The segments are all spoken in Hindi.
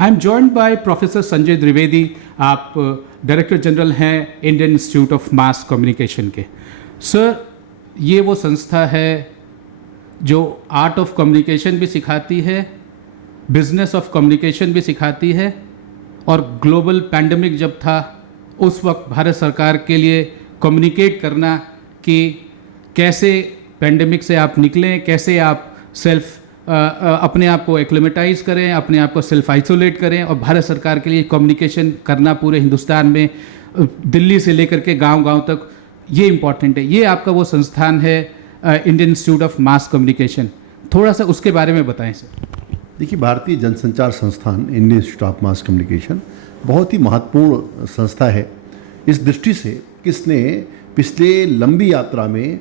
I am joined by professor Sanjay Dwivedi. आप डायरेक्टर जनरल हैं Indian institute of mass communication के। सर, ये वो संस्था है जो आर्ट ऑफ कम्युनिकेशन भी सिखाती है, बिजनेस ऑफ कम्युनिकेशन भी सिखाती है, और ग्लोबल पैंडमिक जब था उस वक्त भारत सरकार के लिए कम्युनिकेट करना कि कैसे पैंडमिक से आप निकलें, कैसे आप अपने आप को एक्लेमेटाइज करें, अपने आप को सेल्फ आइसोलेट करें, और भारत सरकार के लिए कम्युनिकेशन करना पूरे हिंदुस्तान में दिल्ली से लेकर के गांव-गांव तक, ये इम्पॉर्टेंट है। ये आपका वो संस्थान है Indian institute of mass communication. थोड़ा सा उसके बारे में बताएं सर। देखिए, भारतीय जनसंचार संस्थान Indian institute of mass communication बहुत ही महत्वपूर्ण संस्था है इस दृष्टि से कि इसने पिछले लंबी यात्रा में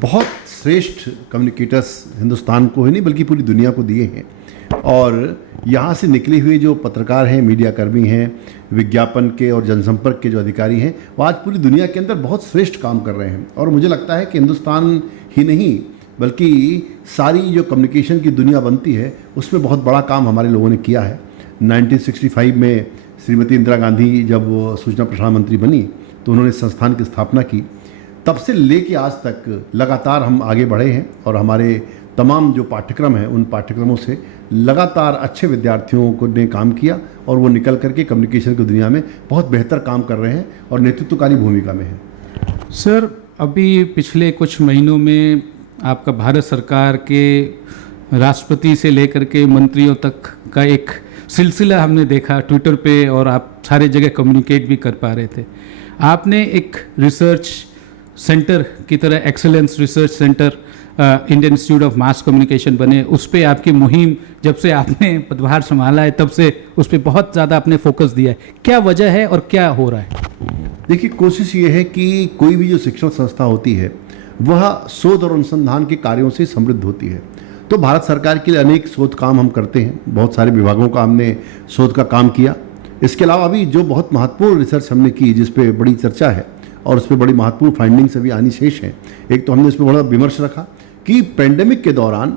बहुत श्रेष्ठ कम्युनिकेटर्स हिंदुस्तान को ही नहीं बल्कि पूरी दुनिया को दिए हैं। और यहाँ से निकले हुए जो पत्रकार हैं, मीडियाकर्मी हैं, विज्ञापन के और जनसंपर्क के जो अधिकारी हैं, वो आज पूरी दुनिया के अंदर बहुत श्रेष्ठ काम कर रहे हैं। और मुझे लगता है कि हिंदुस्तान ही नहीं बल्कि सारी जो कम्युनिकेशन की दुनिया बनती है उसमें बहुत बड़ा काम हमारे लोगों ने किया है। 1965 में श्रीमती इंदिरा गांधी जब वो सूचना प्रसारण मंत्री बनी तो उन्होंने संस्थान की स्थापना की। तब से लेके आज तक लगातार हम आगे बढ़े हैं और हमारे तमाम जो पाठ्यक्रम हैं उन पाठ्यक्रमों से लगातार अच्छे विद्यार्थियों को ने काम किया और वो निकल करके कम्युनिकेशन की दुनिया में बहुत बेहतर काम कर रहे हैं और नेतृत्वकारी भूमिका में हैं। सर, अभी पिछले कुछ महीनों में आपका भारत सरकार के राष्ट्रपति से लेकर के मंत्रियों तक का एक सिलसिला हमने देखा ट्विटर पे, और आप सारे जगह कम्युनिकेट भी कर पा रहे थे। आपने एक रिसर्च सेंटर की तरह excellence research centre Indian institute of mass communication बने, उस पर आपकी मुहिम जब से आपने पदभार संभाला है तब से उस पर बहुत ज़्यादा आपने फोकस दिया है। क्या वजह है और क्या हो रहा है? देखिए, कोशिश ये है कि कोई भी जो शिक्षण संस्था होती है वह शोध और अनुसंधान के कार्यों से समृद्ध होती है। तो भारत सरकार के लिए अनेक शोध काम हम करते हैं, बहुत सारे विभागों का हमने शोध का काम किया। इसके अलावा अभी जो बहुत महत्वपूर्ण रिसर्च हमने की जिस पे बड़ी चर्चा है और उस पर बड़ी महत्वपूर्ण फाइंडिंग्स अभी आनी शेष हैं। एक तो हमने इस पर बड़ा विमर्श रखा कि पेंडेमिक के दौरान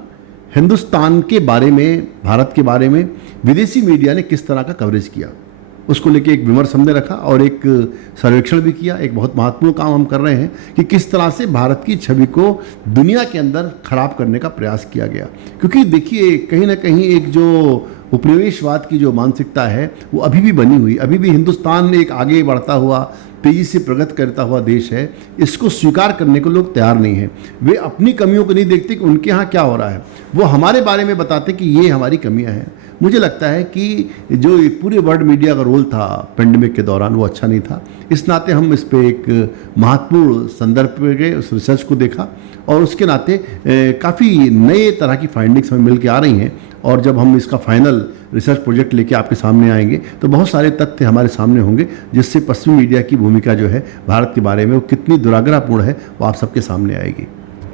हिंदुस्तान के बारे में, भारत के बारे में विदेशी मीडिया ने किस तरह का कवरेज किया, उसको लेके एक विमर्श हमने रखा और एक सर्वेक्षण भी किया। एक बहुत महत्वपूर्ण काम हम कर रहे हैं कि किस तरह से भारत की छवि को दुनिया के अंदर खराब करने का प्रयास किया गया। क्योंकि देखिए, कहीं ना कहीं एक जो उपनिवेशवाद की जो मानसिकता है वो अभी भी बनी हुई, अभी भी हिंदुस्तान एक आगे बढ़ता हुआ, तेजी से प्रगति करता हुआ देश है। इसको स्वीकार करने को लोग तैयार नहीं हैं। वे अपनी कमियों को नहीं देखते कि उनके यहाँ क्या हो रहा है, वो हमारे बारे में बताते कि ये हमारी कमियां हैं। मुझे लगता है कि जो पूरे वर्ल्ड मीडिया का रोल था पेंडेमिक के दौरान वो अच्छा नहीं था। इस नाते हम इस पे एक महत्वपूर्ण संदर्भ पे गए, उस रिसर्च को देखा और उसके नाते काफ़ी नए तरह की फाइंडिंग्स हमें मिल के आ रही हैं। और जब हम इसका फाइनल रिसर्च प्रोजेक्ट लेके आपके सामने आएंगे तो बहुत सारे तथ्य हमारे सामने होंगे जिससे पश्चिमी मीडिया की भूमिका जो है भारत के बारे में वो कितनी दुराग्रहपूर्ण है वो आप सबके सामने आएगी।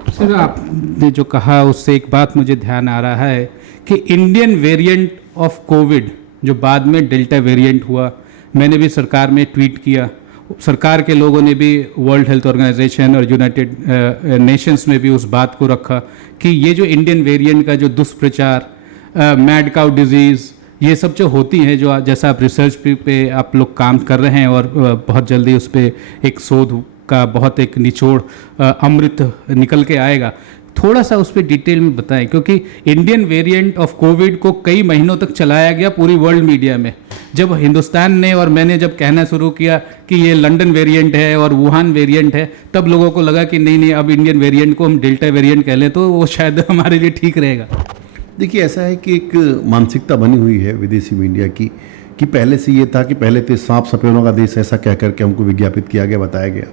सर, आपने जो कहा उससे एक बात मुझे ध्यान आ रहा है कि इंडियन वेरिएंट ऑफ कोविड जो बाद में डेल्टा वेरिएंट हुआ, मैंने भी सरकार में ट्वीट किया, सरकार के लोगों ने भी वर्ल्ड हेल्थ ऑर्गेनाइजेशन और यूनाइटेड नेशंस में भी उस बात को रखा कि ये जो इंडियन वेरिएंट का जो दुष्प्रचार, मैड काउ डिजीज़, ये सब जो होती हैं, जो जैसा आप रिसर्च पे आप लोग काम कर रहे हैं और बहुत जल्दी उस पर एक शोध का बहुत एक निचोड़ अमृत निकल के आएगा, थोड़ा सा उस पर डिटेल में बताएं। क्योंकि इंडियन वेरिएंट ऑफ कोविड को कई महीनों तक चलाया गया पूरी वर्ल्ड मीडिया में। जब हिंदुस्तान ने और मैंने जब कहना शुरू किया कि ये लंदन वेरिएंट है और वुहान वेरिएंट है, तब लोगों को लगा कि नहीं, अब इंडियन वेरिएंट को हम डेल्टा वेरिएंट कह लें तो वो शायद हमारे लिए ठीक रहेगा। देखिए, ऐसा है कि एक मानसिकता बनी हुई है विदेशी मीडिया की कि पहले से ये था कि पहले तो सांप सपेरों का देश ऐसा कह करके हमको विज्ञापित किया गया, बताया गया।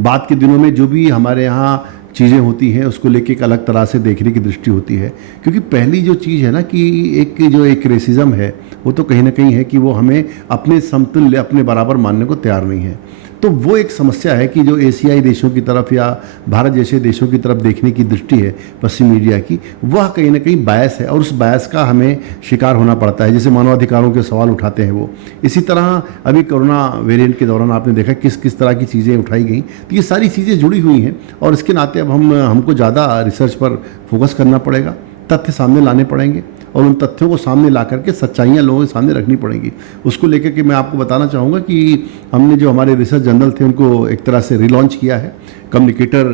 बाद के दिनों में जो भी हमारे यहाँ चीज़ें होती हैं उसको लेके एक अलग तरह से देखने की दृष्टि होती है। क्योंकि पहली जो चीज़ है ना कि एक रेसिज्म है वो तो कहीं ना कहीं है कि वो हमें अपने समतुल्य, अपने बराबर मानने को तैयार नहीं है। तो वो एक समस्या है कि जो एशियाई देशों की तरफ या भारत जैसे देशों की तरफ देखने की दृष्टि है पश्चिम मीडिया की, वह कहीं ना कहीं बायस है और उस बायस का हमें शिकार होना पड़ता है। जैसे मानवाधिकारों के सवाल उठाते हैं वो, इसी तरह अभी कोरोना वेरिएंट के दौरान आपने देखा किस किस तरह की चीज़ें उठाई गई। तो ये सारी चीज़ें जुड़ी हुई हैं और इसके नाते अब हमको ज़्यादा रिसर्च पर फोकस करना पड़ेगा, तथ्य सामने लाने पड़ेंगे और उन तथ्यों को सामने ला करके सच्चाइयाँ लोगों के सामने रखनी पड़ेंगी। उसको लेकर के मैं आपको बताना चाहूँगा कि हमने जो हमारे रिसर्च जर्नल थे उनको एक तरह से रिलॉन्च किया है। कम्युनिकेटर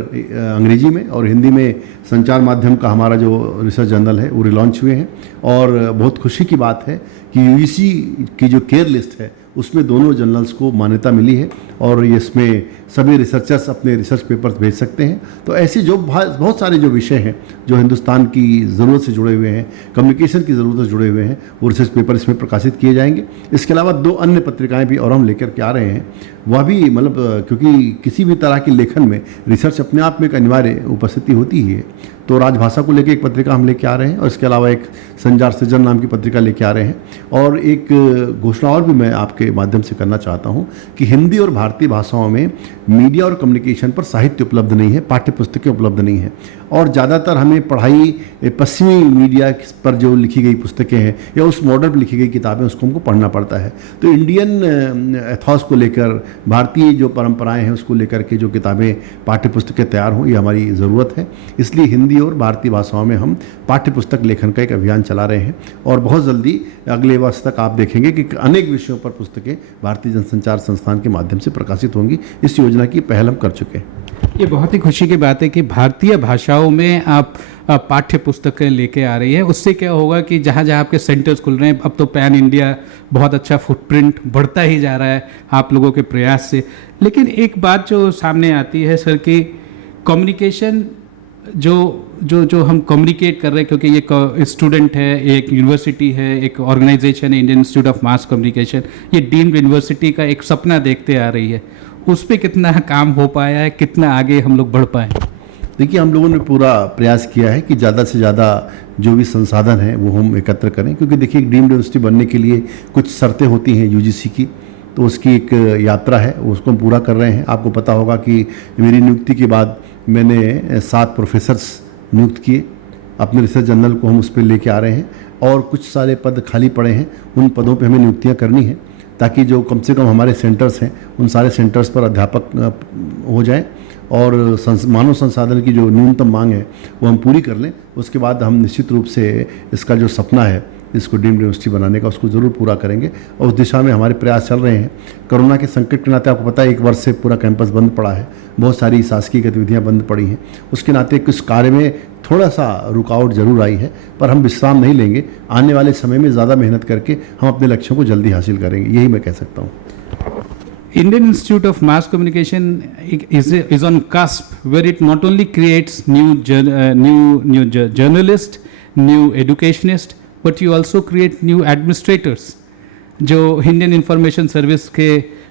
अंग्रेजी में और हिंदी में संचार माध्यम का हमारा जो रिसर्च जर्नल है वो रिलॉन्च हुए हैं। और बहुत खुशी की बात है कि यूजीसी की जो केयर लिस्ट है उसमें दोनों जर्नल्स को मान्यता मिली है और इसमें सभी रिसर्चर्स अपने रिसर्च पेपर्स भेज सकते हैं। तो ऐसे जो बहुत सारे जो विषय हैं जो हिंदुस्तान की ज़रूरत से जुड़े हुए हैं, कम्युनिकेशन की ज़रूरत से जुड़े हुए हैं, वो रिसर्च पेपर इसमें प्रकाशित किए जाएंगे। इसके अलावा 2 अन्य पत्रिकाएं भी और हम लेकर के आ रहे हैं। वह भी मतलब क्योंकि किसी भी तरह के लेखन में रिसर्च अपने आप में एक अनिवार्य उपस्थिति होती ही है। तो राजभाषा को लेकर एक पत्रिका हम लेके आ रहे हैं और इसके अलावा एक संचार सृजन नाम की पत्रिका लेके आ रहे हैं। और एक घोषणा और भी मैं आपके माध्यम से करना चाहता हूं कि हिंदी और भारतीय भाषाओं में मीडिया और कम्युनिकेशन पर साहित्य उपलब्ध नहीं है, पाठ्य पुस्तकें उपलब्ध नहीं है। और ज़्यादातर हमें पढ़ाई पश्चिमी मीडिया पर जो लिखी गई पुस्तकें हैं या उस मॉडल पर लिखी गई किताबें उसको हमको पढ़ना पड़ता है। तो इंडियन एथॉस को लेकर, भारतीय जो परंपराएं हैं उसको लेकर के जो किताबें पाठ्य पुस्तकें तैयार हों, ये हमारी ज़रूरत है। इसलिए हिंदी और भारतीय भाषाओं में हम पाठ्य पुस्तक लेखन का एक अभियान चला रहे हैं और बहुत जल्दी अगले वर्ष तक आप देखेंगे कि अनेक विषयों पर पुस्तकें भारतीय जनसंचार संस्थान के माध्यम से प्रकाशित होंगी। इस योजना की पहल हम कर चुके हैं। ये बहुत ही खुशी की बात है कि भारतीय भाषाओं में आप पाठ्य पुस्तकें लेके आ रही है। उससे क्या होगा कि जहाँ जहाँ आपके सेंटर्स खुल रहे हैं, अब तो पैन इंडिया बहुत अच्छा फुटप्रिंट बढ़ता ही जा रहा है आप लोगों के प्रयास से। लेकिन एक बात जो सामने आती है सर कि कम्युनिकेशन जो हम कम्युनिकेट कर रहे हैं, क्योंकि ये स्टूडेंट है, एक यूनिवर्सिटी है, एक ऑर्गेनाइजेशन है Indian institute of mass communication, ये डीम्ड यूनिवर्सिटी का एक सपना देखते आ रही है। उस पर कितना काम हो पाया है, कितना आगे हम लोग बढ़ पाए? देखिए, हम लोगों ने पूरा प्रयास किया है कि ज़्यादा से ज़्यादा जो भी संसाधन हैं वो हम एकत्र करें, क्योंकि देखिए एक डीम्ड यूनिवर्सिटी बनने के लिए कुछ शर्तें होती हैं यूजीसी की, तो उसकी एक यात्रा है, उसको हम पूरा कर रहे हैं। आपको पता होगा कि मेरी नियुक्ति के बाद मैंने 7 प्रोफेसर्स नियुक्त किए, अपने रिसर्च जर्नल को हम उस पर लेके आ रहे हैं और कुछ सारे पद खाली पड़े हैं, उन पदों पे हमें नियुक्तियां करनी है ताकि जो कम से कम हमारे सेंटर्स हैं उन सारे सेंटर्स पर अध्यापक हो जाए और मानव संसाधन की जो न्यूनतम मांग है वो हम पूरी कर लें। उसके बाद हम निश्चित रूप से इसका जो सपना है इसको डीम्ड यूनिवर्सिटी बनाने का उसको ज़रूर पूरा करेंगे और उस दिशा में हमारे प्रयास चल रहे हैं। कोरोना के संकट के नाते आपको पता है 1 वर्ष से पूरा कैंपस बंद पड़ा है, बहुत सारी शासकीय गतिविधियां बंद पड़ी हैं, उसके नाते कुछ कार्य में थोड़ा सा रुकावट जरूर आई है, पर हम विश्राम नहीं लेंगे। आने वाले समय में ज़्यादा मेहनत करके हम अपने लक्ष्यों को जल्दी हासिल करेंगे, यही मैं कह सकता हूँ। Indian Institute of Mass Communication is on cusp where it not only creates new journalists, new educationists, but you also create new administrators. जो इंडियन इंफॉर्मेशन सर्विस के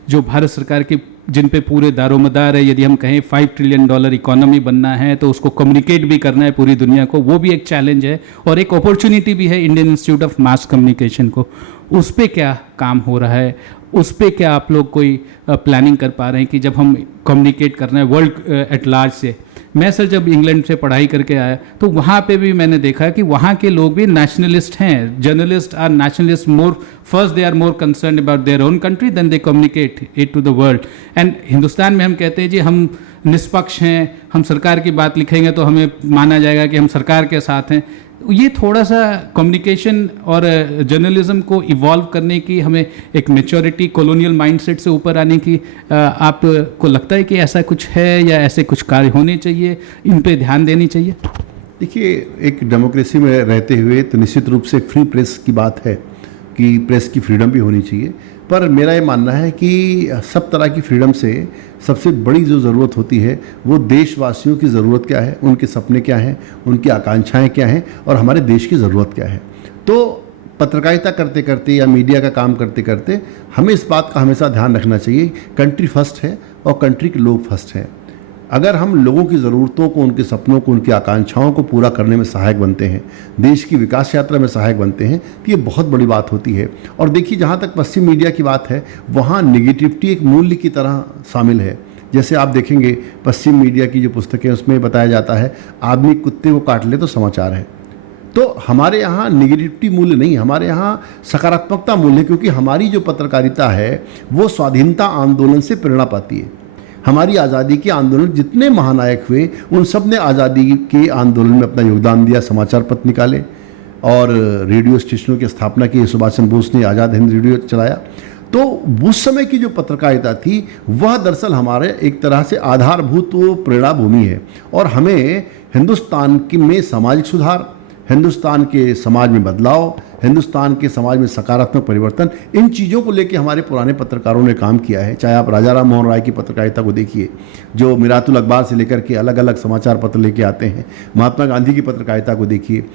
जो भारत सरकार की जिन पे पूरे दारोमदार है, यदि हम कहें $5 ट्रिलियन इकोनॉमी बनना है तो उसको कम्युनिकेट भी करना है पूरी दुनिया को, वो भी एक चैलेंज है और एक अपॉर्चुनिटी भी है Indian institute of mass communication को। उस पर क्या काम हो रहा है, उस पर क्या आप लोग कोई प्लानिंग कर पा रहे हैं कि जब हम कम्युनिकेट करना है वर्ल्ड एट लार्ज से? मैं सर जब इंग्लैंड से पढ़ाई करके आया तो वहाँ पे भी मैंने देखा कि वहाँ के लोग भी नेशनलिस्ट हैं। Journalist are nationalist more, first they are more concern about their own country than they communicate it to the world. And Hindustan में हम कहते हैं जी हम निष्पक्ष हैं, हम सरकार की बात लिखेंगे तो हमें माना जाएगा कि हम सरकार के साथ हैं। ये थोड़ा सा कम्युनिकेशन और जर्नलिज्म को इवॉल्व करने की हमें एक मैच्योरिटी, कॉलोनियल माइंडसेट से ऊपर आने की आपको लगता है कि ऐसा कुछ है या ऐसे कुछ कार्य होने चाहिए, इन पे ध्यान देनी चाहिए? देखिए, एक डेमोक्रेसी में रहते हुए तो निश्चित रूप से फ्री प्रेस की बात है कि प्रेस की फ्रीडम भी होनी चाहिए, पर मेरा ये मानना है कि सब तरह की फ्रीडम से सबसे बड़ी जो ज़रूरत होती है वो देशवासियों की ज़रूरत क्या है, उनके सपने क्या हैं, उनकी आकांक्षाएं क्या हैं और हमारे देश की ज़रूरत क्या है। तो पत्रकारिता करते करते या मीडिया का काम करते करते हमें इस बात का हमेशा ध्यान रखना चाहिए, कंट्री फर्स्ट है और कंट्री के लोग फर्स्ट हैं। अगर हम लोगों की ज़रूरतों को, उनके सपनों को, उनकी आकांक्षाओं को पूरा करने में सहायक बनते हैं, देश की विकास यात्रा में सहायक बनते हैं, तो ये बहुत बड़ी बात होती है। और देखिए, जहाँ तक पश्चिम मीडिया की बात है वहाँ निगेटिविटी एक मूल्य की तरह शामिल है। जैसे आप देखेंगे पश्चिम मीडिया की जो पुस्तकें उसमें बताया जाता है आदमी कुत्ते को काट ले तो समाचार है। तो हमारे यहाँ निगेटिविटी मूल्य नहीं, हमारे यहाँ सकारात्मकता मूल्य है, क्योंकि हमारी जो पत्रकारिता है वो स्वाधीनता आंदोलन से प्रेरणा पाती है। हमारी आज़ादी के आंदोलन जितने महानायक हुए उन सब ने आज़ादी के आंदोलन में अपना योगदान दिया, समाचार पत्र निकाले। और रेडियो स्टेशनों की स्थापना की, सुभाष चंद्र बोस ने आज़ाद हिंद रेडियो चलाया। तो उस समय की जो पत्रकारिता थी वह दरअसल हमारे एक तरह से आधारभूत वो प्रेरणा भूमि है, और हमें हिंदुस्तान की में सामाजिक सुधार, हिंदुस्तान के समाज में बदलाव, हिंदुस्तान के समाज में सकारात्मक परिवर्तन, इन चीज़ों को लेकर हमारे पुराने पत्रकारों ने काम किया है। चाहे आप राजा राम मोहन राय की पत्रकारिता को देखिए, जो मिरातुल अखबार से लेकर के अलग अलग समाचार पत्र लेके आते हैं, महात्मा गांधी की पत्रकारिता को देखिए,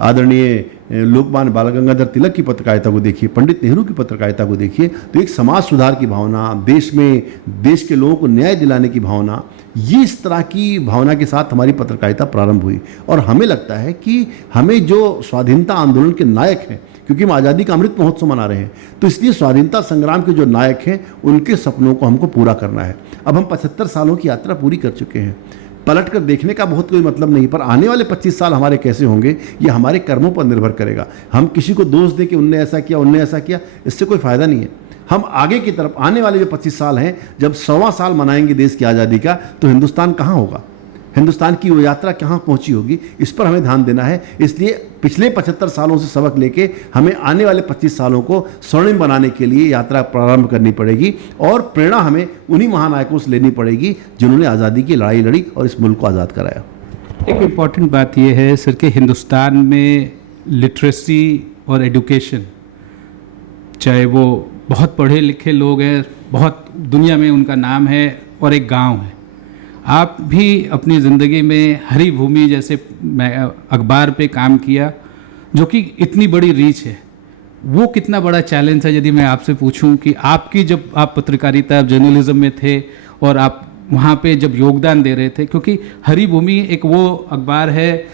आदरणीय लोकमान्य बाल गंगाधर तिलक की पत्रकारिता को देखिए, पंडित नेहरू की पत्रकारिता को देखिए, तो एक समाज सुधार की भावना, देश के लोगों को न्याय दिलाने की भावना, ये इस तरह की भावना के साथ हमारी पत्रकारिता प्रारंभ हुई। और हमें लगता है कि हमें जो स्वाधीनता आंदोलन के नायक हैं, क्योंकि हम आज़ादी का अमृत महोत्सव मना रहे हैं, तो इसलिए स्वाधीनता संग्राम के जो नायक हैं उनके सपनों को हमको पूरा करना है। अब हम 75 सालों की यात्रा पूरी कर चुके हैं, पलट कर देखने का बहुत कोई मतलब नहीं, पर आने वाले 25 साल हमारे कैसे होंगे ये हमारे कर्मों पर निर्भर करेगा। हम किसी को दोष दें कि उनने ऐसा किया, उनने ऐसा किया, इससे कोई फ़ायदा नहीं है। हम आगे की तरफ आने वाले जो 25 साल हैं, जब 100वां साल मनाएंगे देश की आज़ादी का, तो हिंदुस्तान कहाँ होगा, हिंदुस्तान की वो यात्रा कहाँ पहुंची होगी, इस पर हमें ध्यान देना है। इसलिए पिछले 75 सालों से सबक लेके हमें आने वाले 25 सालों को स्वर्णिम बनाने के लिए यात्रा प्रारंभ करनी पड़ेगी, और प्रेरणा हमें उन्हीं महानायकों से लेनी पड़ेगी जिन्होंने आज़ादी की लड़ाई लड़ी और इस मुल्क को आज़ाद कराया। एक इम्पॉर्टेंट बात यह है सर कि हिंदुस्तान में लिटरेसी और एजुकेशन, चाहे वो बहुत पढ़े लिखे लोग हैं, बहुत दुनिया में उनका नाम है, और एक गांव है। आप भी अपनी ज़िंदगी में हरी भूमि जैसे अखबार पे काम किया, जो कि इतनी बड़ी रीच है, वो कितना बड़ा चैलेंज है? यदि मैं आपसे पूछूं कि आपकी जब आप पत्रकारिता जर्नलिज्म में थे और आप वहाँ पे जब योगदान दे रहे थे, क्योंकि हरी भूमि एक वो अखबार है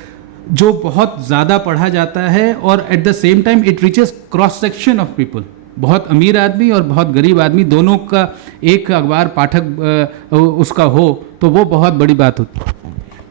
जो बहुत ज़्यादा पढ़ा जाता है और at the same time it reaches cross section of people, बहुत अमीर आदमी और बहुत गरीब आदमी दोनों का एक अखबार पाठक उसका हो तो वो बहुत बड़ी बात होती है।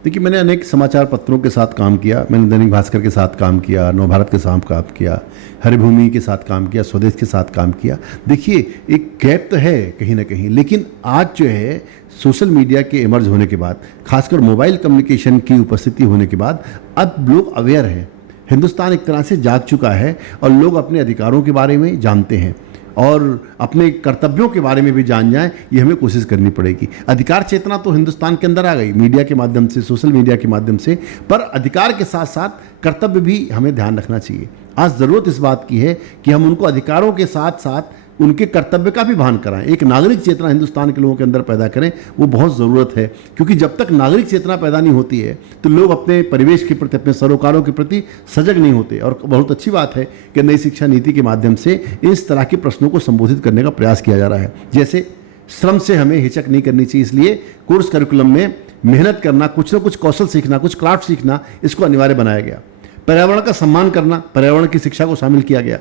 देखिए, मैंने अनेक समाचार पत्रों के साथ काम किया। मैंने दैनिक भास्कर के साथ काम किया, नवभारत के साथ काम किया, हरिभूमि के साथ काम किया, स्वदेश के साथ काम किया। देखिए, एक गैप तो है कहीं ना कहीं, लेकिन आज जो है सोशल मीडिया के इमर्ज होने के बाद, खासकर मोबाइल कम्युनिकेशन की उपस्थिति होने के बाद, अब लोग अवेयर हैं। हिंदुस्तान एक तरह से जाग चुका है और लोग अपने अधिकारों के बारे में जानते हैं और अपने कर्तव्यों के बारे में भी जान जाएं, ये हमें कोशिश करनी पड़ेगी। अधिकार चेतना तो हिंदुस्तान के अंदर आ गई मीडिया के माध्यम से, सोशल मीडिया के माध्यम से, पर अधिकार के साथ साथ कर्तव्य भी हमें ध्यान रखना चाहिए। आज ज़रूरत इस बात की है कि हम उनको अधिकारों के साथ साथ उनके कर्तव्य का भी भान कराएं, एक नागरिक चेतना हिंदुस्तान के लोगों के अंदर पैदा करें, वो बहुत ज़रूरत है। क्योंकि जब तक नागरिक चेतना पैदा नहीं होती है तो लोग अपने परिवेश के प्रति, अपने सरोकारों के प्रति सजग नहीं होते। और बहुत अच्छी बात है कि नई शिक्षा नीति के माध्यम से इस तरह के प्रश्नों को संबोधित करने का प्रयास किया जा रहा है। जैसे श्रम से हमें हिचक नहीं करनी चाहिए, इसलिए कोर्स करिकुलम में मेहनत करना, कुछ ना कुछ कौशल सीखना, कुछ क्राफ्ट सीखना, इसको अनिवार्य बनाया गया। पर्यावरण का सम्मान करना, पर्यावरण की शिक्षा को शामिल किया गया।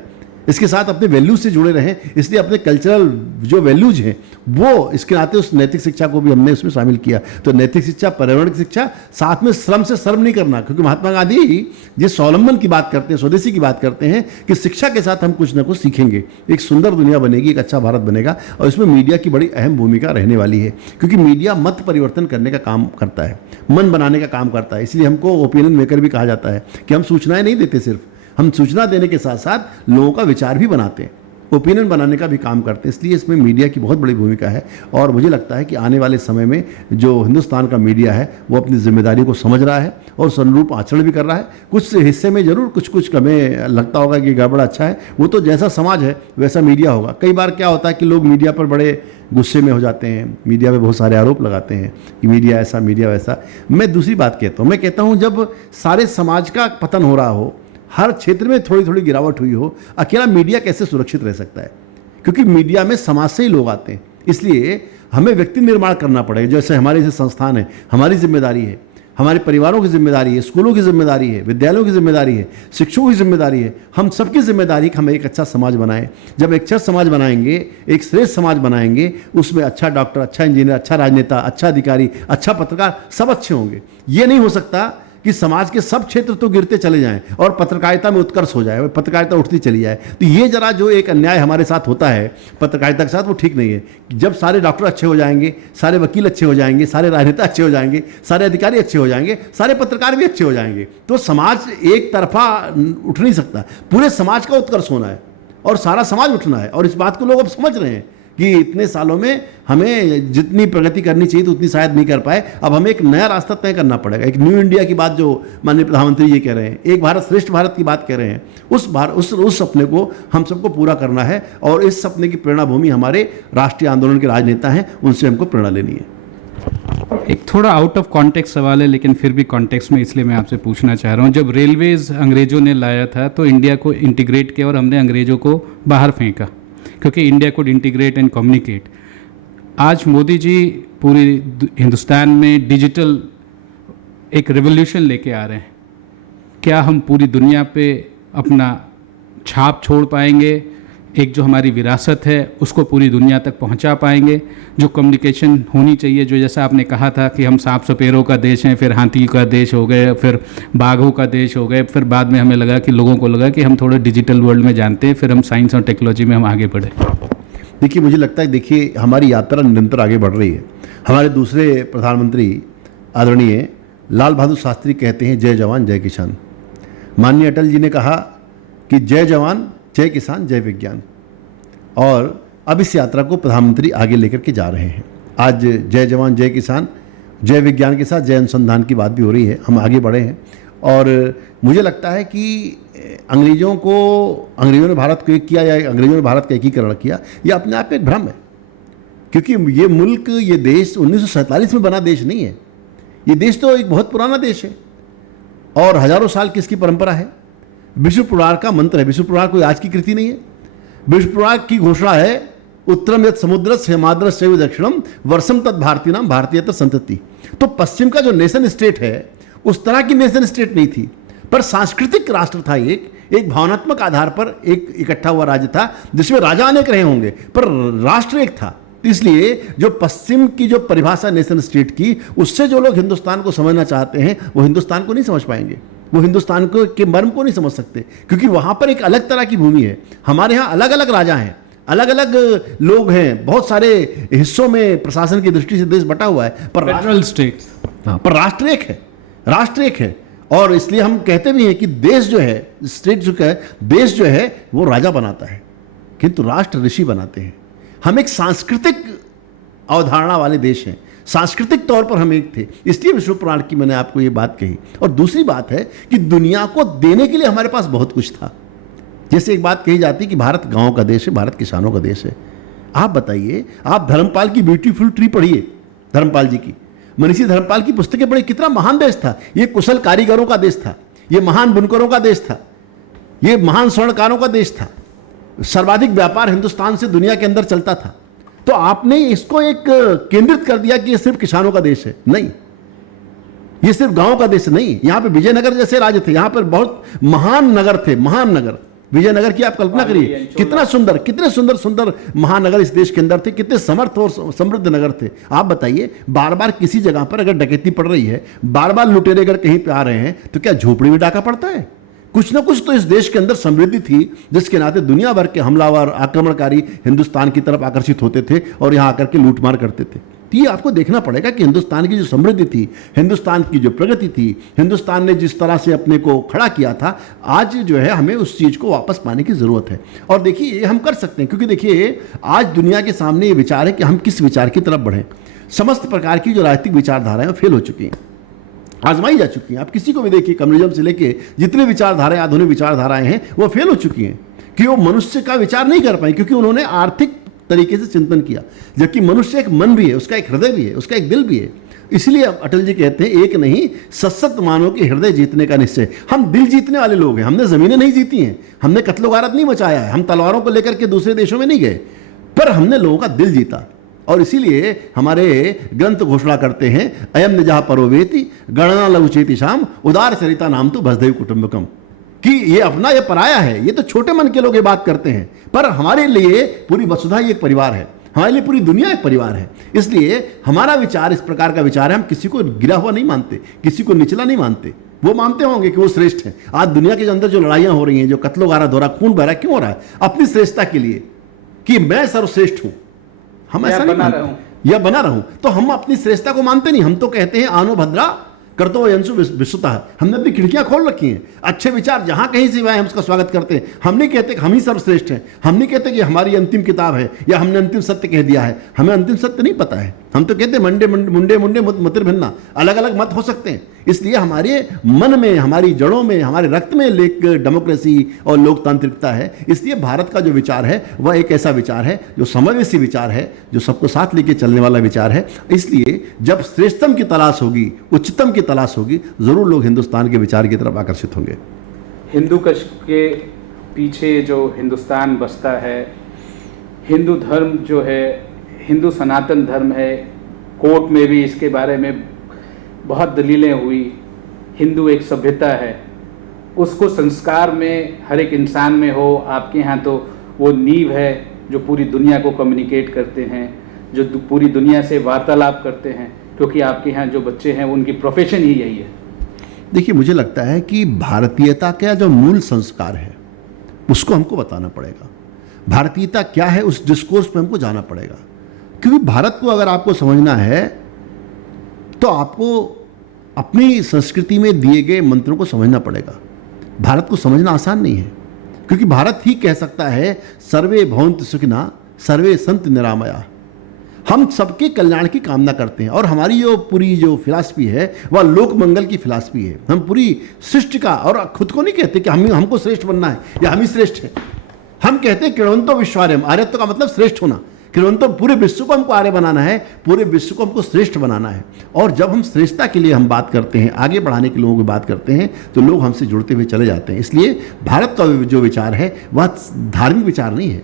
इसके साथ अपने वैल्यूज से जुड़े रहें, इसलिए अपने कल्चरल जो वैल्यूज हैं वो इसके नाते उस नैतिक शिक्षा को भी हमने उसमें शामिल किया। तो नैतिक शिक्षा, पर्यावरण की शिक्षा, साथ में श्रम से शर्म नहीं करना, क्योंकि महात्मा गांधी जिस स्वावलंबन की बात करते हैं, स्वदेशी की बात करते हैं कि शिक्षा के साथ हम कुछ ना कुछ सीखेंगे, एक सुंदर दुनिया बनेगी, एक अच्छा भारत बनेगा। और इसमें मीडिया की बड़ी अहम भूमिका रहने वाली है, क्योंकि मीडिया मत परिवर्तन करने का काम करता है, मन बनाने का काम करता है। इसलिए हमको ओपिनियन मेकर भी कहा जाता है कि हम सूचनाएं नहीं देते, सिर्फ हम सूचना देने के साथ साथ लोगों का विचार भी बनाते हैं, ओपिनियन बनाने का भी काम करते हैं। इसलिए इसमें मीडिया की बहुत बड़ी भूमिका है और मुझे लगता है कि आने वाले समय में जो हिंदुस्तान का मीडिया है वो अपनी जिम्मेदारी को समझ रहा है और अनुरूप आचरण भी कर रहा है। कुछ हिस्से में ज़रूर कुछ हमें लगता होगा कि गड़बड़ अच्छा है, वो तो जैसा समाज है वैसा मीडिया होगा। कई बार क्या होता है कि लोग मीडिया पर बड़े गुस्से में हो जाते हैं, मीडिया पे बहुत सारे आरोप लगाते हैं कि मीडिया ऐसा, मीडिया वैसा। मैं दूसरी बात कहता हूँ, मैं कहता हूँ जब सारे समाज का पतन हो रहा हो, हर क्षेत्र में थोड़ी थोड़ी गिरावट हुई हो, अकेला मीडिया कैसे सुरक्षित रह सकता है? क्योंकि मीडिया में समाज से ही लोग आते हैं। इसलिए हमें व्यक्ति निर्माण करना पड़ेगा। जैसे हमारे जैसे संस्थान है, हमारी जिम्मेदारी है, हमारे परिवारों की जिम्मेदारी है, स्कूलों की जिम्मेदारी है, विद्यालयों की जिम्मेदारी है, शिक्षकों की जिम्मेदारी है, हम सबकी जिम्मेदारी कि हम एक अच्छा समाज बनाएं। जब एक अच्छा समाज बनाएंगे, एक श्रेष्ठ समाज बनाएंगे, उसमें अच्छा डॉक्टर, अच्छा इंजीनियर, अच्छा राजनेता, अच्छा अधिकारी, अच्छा पत्रकार, सब अच्छे होंगे। ये नहीं हो सकता कि समाज के सब क्षेत्र तो गिरते चले जाएं और पत्रकारिता में उत्कर्ष हो जाए, पत्रकारिता उठती चली जाए, तो ये जरा जो एक अन्याय हमारे साथ होता है पत्रकारिता के साथ, वो ठीक नहीं है। जब सारे डॉक्टर अच्छे हो जाएंगे, सारे वकील अच्छे हो जाएंगे, सारे राजनेता अच्छे हो जाएंगे, सारे अधिकारी अच्छे हो जाएंगे, सारे पत्रकार भी अच्छे हो जाएंगे, तो समाज एक तरफा उठ नहीं सकता। पूरे समाज का उत्कर्ष होना है और सारा समाज उठना है। और इस बात को लोग अब समझ रहे हैं कि इतने सालों में हमें जितनी प्रगति करनी चाहिए तो उतनी शायद नहीं कर पाए। अब हमें एक नया रास्ता तय करना पड़ेगा। एक न्यू इंडिया की बात जो माननीय प्रधानमंत्री ये कह रहे हैं, एक भारत श्रेष्ठ भारत की बात कह रहे हैं, उस सपने को हम सबको पूरा करना है। और इस सपने की प्रेरणा भूमि हमारे राष्ट्रीय आंदोलन के राजनेता हैं, उनसे हमको प्रेरणा लेनी है। एक थोड़ा आउट ऑफ कॉन्टेक्स्ट सवाल है, लेकिन फिर भी कॉन्टेक्स्ट में इसलिए मैं आपसे पूछना चाह रहा हूँ। जब रेलवेज अंग्रेजों ने लाया था तो इंडिया को इंटीग्रेट किया और हमने अंग्रेजों को बाहर फेंका, क्योंकि India could integrate and communicate. आज मोदी जी पूरी हिंदुस्तान में डिजिटल एक रिवोल्यूशन लेके आ रहे हैं। क्या हम पूरी दुनिया पे अपना छाप छोड़ पाएंगे? एक जो हमारी विरासत है उसको पूरी दुनिया तक पहुंचा पाएंगे? जो कम्युनिकेशन होनी चाहिए, जो जैसा आपने कहा था कि हम सांप सपेरों का देश हैं, फिर हाथी का देश हो गए, फिर बाघों का देश हो गए, फिर बाद में हमें लगा कि लोगों को लगा कि हम थोड़ा डिजिटल वर्ल्ड में जानते हैं, फिर हम साइंस और टेक्नोलॉजी में हम आगे बढ़े। देखिए, मुझे लगता है, देखिए हमारी यात्रा निरंतर आगे बढ़ रही है। हमारे दूसरे प्रधानमंत्री आदरणीय लाल बहादुर शास्त्री कहते हैं जय जवान जय किसान। माननीय अटल जी ने कहा कि जय जवान जय किसान जय विज्ञान, और अब इस यात्रा को प्रधानमंत्री आगे लेकर के जा रहे हैं। आज जय जवान जय किसान जय विज्ञान के साथ जय अनुसंधान की बात भी हो रही है। हम आगे बढ़े हैं और मुझे लगता है कि अंग्रेजों ने भारत को एक किया या अंग्रेजों ने भारत का एकीकरण किया, यह अपने आप में एक भ्रम है। क्योंकि ये मुल्क, ये देश 1947 में बना देश नहीं है। ये देश तो एक बहुत पुराना देश है और हजारों साल की इसकी परंपरा है। विश्व पुराण का मंत्र है। विश्व पुराण कोई आज की कृति नहीं है। विश्व पुराण की घोषणा है उत्तरम यत् समुद्रस्य हिमाद्रस्य चैव दक्षिणम वर्षम तत् भारतीनाम भारतीयतः संतति। तो पश्चिम का जो नेशन स्टेट है उस तरह की नेशन स्टेट नहीं थी, पर सांस्कृतिक राष्ट्र था। एक भावनात्मक आधार पर एक इकट्ठा हुआ राज्य था जिसमें राजा अनेक रहे होंगे पर राष्ट्र एक था। इसलिए जो पश्चिम की जो परिभाषा नेशन स्टेट की, उससे जो लोग हिंदुस्तान को समझना चाहते हैं वो हिंदुस्तान को नहीं समझ पाएंगे, वो हिंदुस्तान को के मर्म को नहीं समझ सकते, क्योंकि वहां पर एक अलग तरह की भूमि है। हमारे यहाँ अलग अलग राजा हैं, अलग अलग लोग हैं, बहुत सारे हिस्सों में प्रशासन की दृष्टि से देश बटा हुआ है, पर फेडरल स्टेट, पर राष्ट्र एक है, राष्ट्र एक है। और इसलिए हम कहते भी हैं कि देश जो है, स्टेट जो है, देश जो है वो राजा बनाता है किंतु राष्ट्र ऋषि बनाते हैं। हम एक सांस्कृतिक अवधारणा वाले देश हैं, सांस्कृतिक तौर पर हम एक थे, इसलिए विश्व पुराण की मैंने आपको ये बात कही। और दूसरी बात है कि दुनिया को देने के लिए हमारे पास बहुत कुछ था। जैसे एक बात कही जाती है कि भारत गांवों का देश है, भारत किसानों का देश है। आप बताइए, आप धर्मपाल की ब्यूटीफुल ट्री पढ़िए, धर्मपाल जी की, मनीषी धर्मपाल की पुस्तकें पढ़िए। कितना महान देश था ये, कुशल कारीगरों का देश था, ये महान बुनकरों का देश था, ये महान स्वर्णकारों का देश था। सर्वाधिक व्यापार हिंदुस्तान से दुनिया के अंदर चलता था। तो आपने इसको एक केंद्रित कर दिया कि ये सिर्फ किसानों का देश है। नहीं, ये सिर्फ गांव का देश नहीं। यहां पे विजयनगर जैसे राज्य थे, यहां पर बहुत महान नगर थे, महान नगर। विजयनगर की आप कल्पना करिए, कितना सुंदर, कितने सुंदर सुंदर महानगर इस देश के अंदर थे, कितने समर्थ और समृद्ध नगर थे। आप बताइए, बार बार किसी जगह पर अगर डकैती पड़ रही है, बार बार लुटेरे अगर कहीं पे आ रहे हैं, तो क्या झोपड़ी में डाका पड़ता है? कुछ ना कुछ तो इस देश के अंदर समृद्धि थी, जिसके नाते दुनिया भर के हमलावर, आक्रमणकारी हिंदुस्तान की तरफ आकर्षित होते थे और यहां आकर के लूटमार करते थे। तो ये आपको देखना पड़ेगा कि हिंदुस्तान की जो समृद्धि थी, हिंदुस्तान की जो प्रगति थी, हिंदुस्तान ने जिस तरह से अपने को खड़ा किया था, आज जो है हमें उस चीज को वापस पाने की जरूरत है। और देखिए, ये हम कर सकते हैं, क्योंकि देखिए आज दुनिया के सामने ये विचार है कि हम किस विचार की तरफ बढ़ें। समस्त प्रकार की जो राजनीतिक विचारधाराएं फेल हो चुकी हैं, आजमाई जा चुकी हैं। आप किसी को भी देखिए, कम्युनिज्म से लेके जितने विचारधाराएं, आधुनिक विचारधाराएं हैं, वो फेल हो चुकी हैं कि वो मनुष्य का विचार नहीं कर पाए, क्योंकि उन्होंने आर्थिक तरीके से चिंतन किया। जबकि मनुष्य एक मन भी है, उसका एक हृदय भी है, उसका एक दिल भी है। इसलिए अटल जी कहते हैं, एक नहीं सशक्त मानव के हृदय जीतने का निश्चय। हम दिल जीतने वाले लोग हैं, हमने जमीनें नहीं जीती हैं, हमने कत्लो गारत नहीं मचाया है, हम तलवारों को लेकर के दूसरे देशों में नहीं गए, पर हमने लोगों का दिल जीता। और इसीलिए हमारे ग्रंथ घोषणा करते हैं, अयम निजः परोवेति गणना लघुचेति शाम उदार चरिता नाम तो भसदैव कुटुंबकम, कि ये अपना, ये पराया है। ये तो छोटे मन के लोग ये बात करते हैं, पर हमारे लिए पूरी वसुधा ही एक परिवार है, हमारे लिए पूरी दुनिया एक परिवार है। इसलिए हमारा विचार इस प्रकार का विचार है, हम किसी को गिरा हुआ नहीं मानते, किसी को निचला नहीं मानते, वो मानते होंगे कि वो श्रेष्ठ हैं। आज दुनिया के अंदर जो लड़ाइयां हो रही हैं, जो कत्लो गारा दो रहा, खून बह रहा है, क्यों हो रहा है? अपनी श्रेष्ठता के लिए कि मैं सर्वश्रेष्ठ हूं। हम ऐसा नहीं मानते या बना रहूं, तो हम अपनी श्रेष्ठता को मानते नहीं। हम तो कहते हैं आनो भद्रा करतो यंशु विश्वता है। हमने अपनी खिड़कियां खोल रखी हैं, अच्छे विचार जहां कहीं से आए हम उसका स्वागत करते हैं। हम नहीं कहते कि हम ही सर्वश्रेष्ठ हैं, हम नहीं कहते कि हमारी अंतिम किताब है या हमने अंतिम सत्य कह दिया है। हमें अंतिम सत्य नहीं पता है। हम तो कहते हैं मुंडे मतिर भिन्ना, अलग अलग मत हो सकते हैं। इसलिए हमारे मन में, हमारी जड़ों में, हमारे रक्त में डेमोक्रेसी और लोकतांत्रिकता है। इसलिए भारत का जो विचार है वह एक ऐसा विचार है जो समावेशी विचार है, जो सबको साथ लेके चलने वाला विचार है। इसलिए जब श्रेष्ठतम की तलाश होगी, उच्चतम की तलाश होगी, जरूर लोग हिंदुस्तान के विचार की तरफ आकर्षित होंगे। हिंदू कश के पीछे जो हिंदुस्तान बसता है, हिंदू धर्म जो है, हिंदू सनातन धर्म है, कोर्ट में भी इसके बारे में बहुत दलीलें हुई। हिंदू एक सभ्यता है, उसको संस्कार में हर एक इंसान में हो। आपके यहाँ तो वो नींव है जो पूरी दुनिया को कम्युनिकेट करते हैं, जो पूरी दुनिया से वार्तालाप करते हैं, क्योंकि आपके यहाँ जो बच्चे हैं उनकी प्रोफेशन ही यही है। देखिए, मुझे लगता है कि भारतीयता का जो मूल संस्कार है उसको हमको बताना पड़ेगा। भारतीयता क्या है उस डिस्कोर्स पे हमको जाना पड़ेगा, क्योंकि भारत को अगर आपको समझना है तो आपको अपनी संस्कृति में दिए गए मंत्रों को समझना पड़ेगा। भारत को समझना आसान नहीं है, क्योंकि भारत ही कह सकता है सर्वे भवन्तु सुखिनः सर्वे सन्तु निरामया। हम सबके कल्याण की कामना करते हैं और हमारी जो पूरी जो फिलॉसफी है वह लोक मंगल की फिलॉसफी है। हम पूरी सृष्टि का, और खुद को नहीं कहते कि हमको श्रेष्ठ बनना है या हम ही श्रेष्ठ हैं। हम कहते हैं किरणवंतो विश्वार्यम। आर्यत्व का मतलब श्रेष्ठ होना। किरणवंतो, पूरे विश्व को हमको आर्य बनाना है, पूरे विश्व को हमको श्रेष्ठ बनाना है। और जब हम श्रेष्ठता के लिए हम बात करते हैं, आगे बढ़ाने के लोगों की बात करते हैं, तो लोग हमसे जुड़ते हुए चले जाते हैं। इसलिए भारत का जो विचार है वह धार्मिक विचार नहीं है,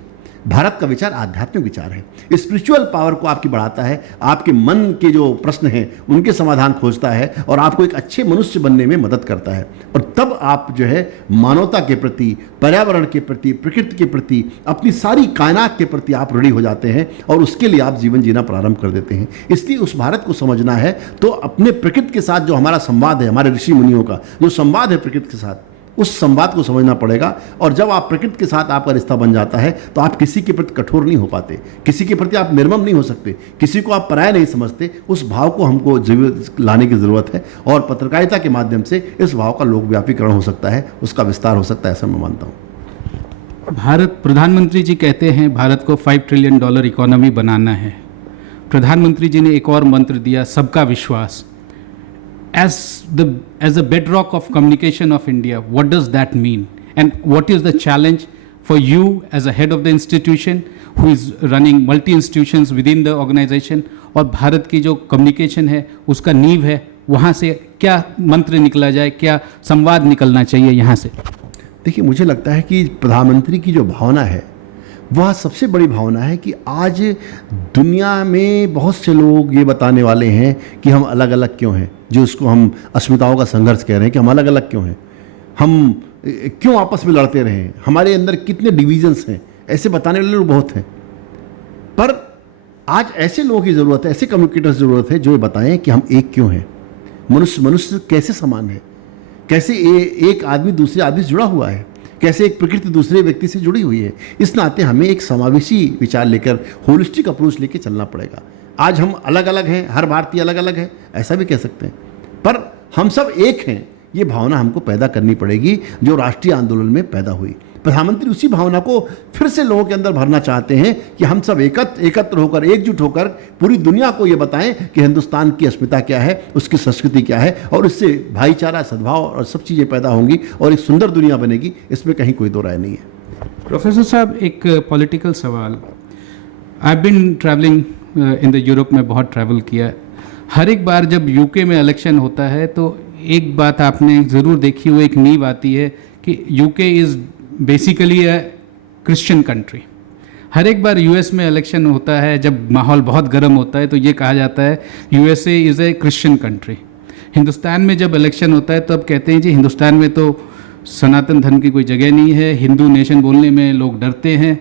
भारत का विचार आध्यात्मिक विचार है। स्पिरिचुअल पावर को आपकी बढ़ाता है, आपके मन के जो प्रश्न हैं उनके समाधान खोजता है और आपको एक अच्छे मनुष्य बनने में मदद करता है। और तब आप जो है मानवता के प्रति, पर्यावरण के प्रति, प्रकृति के प्रति, अपनी सारी कायनात के प्रति आप ऋणी हो जाते हैं और उसके लिए आप जीवन जीना प्रारंभ कर देते हैं। इसलिए उस भारत को समझना है तो अपने प्रकृति के साथ जो हमारा संवाद है, हमारे ऋषि मुनियों का जो संवाद है प्रकृति के साथ, उस संवाद को समझना पड़ेगा। और जब आप प्रकृति के साथ आपका रिश्ता बन जाता है तो आप किसी के प्रति कठोर नहीं हो पाते, किसी के प्रति आप निर्मम नहीं हो सकते, किसी को आप पराया नहीं समझते। उस भाव को हमको जीवित लाने की ज़रूरत है और पत्रकारिता के माध्यम से इस भाव का लोकव्यापीकरण हो सकता है, उसका विस्तार हो सकता है, ऐसा मैं मानता हूँ। भारत, प्रधानमंत्री जी कहते हैं भारत को $5 ट्रिलियन इकोनॉमी बनाना है। प्रधानमंत्री जी ने एक और मंत्र दिया, सबका विश्वास। As a bedrock of communication of India, what does that mean? And what is the challenge for you as a head of the institution who is running multi-institutions within the organization? और भारत की जो कम्युनिकेशन है उसका नींव है, वहाँ से क्या मंत्र निकला जाए, क्या संवाद निकलना चाहिए यहाँ से? देखिए, मुझे लगता है कि प्रधानमंत्री की जो भावना है वह सबसे बड़ी भावना है कि आज दुनिया में बहुत से लोग ये बताने वाले हैं कि हम अलग अलग क्यों हैं, जो इसको हम अस्मिताओं का संघर्ष कह रहे हैं कि हम अलग अलग क्यों हैं, हम क्यों आपस में लड़ते रहे हैं, हमारे अंदर कितने डिवीजन्स हैं, ऐसे बताने वाले लोग बहुत हैं। पर आज ऐसे लोगों की ज़रूरत है, ऐसे कम्युनिकेटर्स की ज़रूरत है जो ये बताएं कि हम एक क्यों हैं, मनुष्य कैसे समान है, कैसे एक आदमी दूसरे आदमी से जुड़ा हुआ है, कैसे एक प्रकृति दूसरे व्यक्ति से जुड़ी हुई है। इस नाते हमें एक समावेशी विचार लेकर, होलिस्टिक अप्रोच लेकर चलना पड़ेगा। आज हम अलग अलग हैं, हर भारतीय अलग अलग है, ऐसा भी कह सकते हैं, पर हम सब एक हैं, ये भावना हमको पैदा करनी पड़ेगी जो राष्ट्रीय आंदोलन में पैदा हुई। प्रधानमंत्री उसी भावना को फिर से लोगों के अंदर भरना चाहते हैं कि हम सब एकत्र होकर, एकजुट होकर पूरी दुनिया को ये बताएं कि हिंदुस्तान की अस्मिता क्या है, उसकी संस्कृति क्या है, और इससे भाईचारा, सद्भाव और सब चीज़ें पैदा होंगी और एक सुंदर दुनिया बनेगी। इसमें कहीं कोई दो राय नहीं है। प्रोफेसर साहब, एक पॉलिटिकल सवाल। आई बिन ट्रैवलिंग इन द यूरोप में बहुत ट्रैवल किया। हर एक बार जब यूके में इलेक्शन होता है तो एक बात आपने ज़रूर देखी, वो एक नींव आती है कि UK is basically a Christian country. हर एक बार यूएस में इलेक्शन होता है, जब माहौल बहुत गर्म होता है तो ये कहा जाता है USA is a Christian country. Hindustan में जब इलेक्शन होता है तो अब कहते हैं जी हिंदुस्तान में तो सनातन धर्म की कोई जगह नहीं है, हिंदू नेशन बोलने में लोग डरते हैं।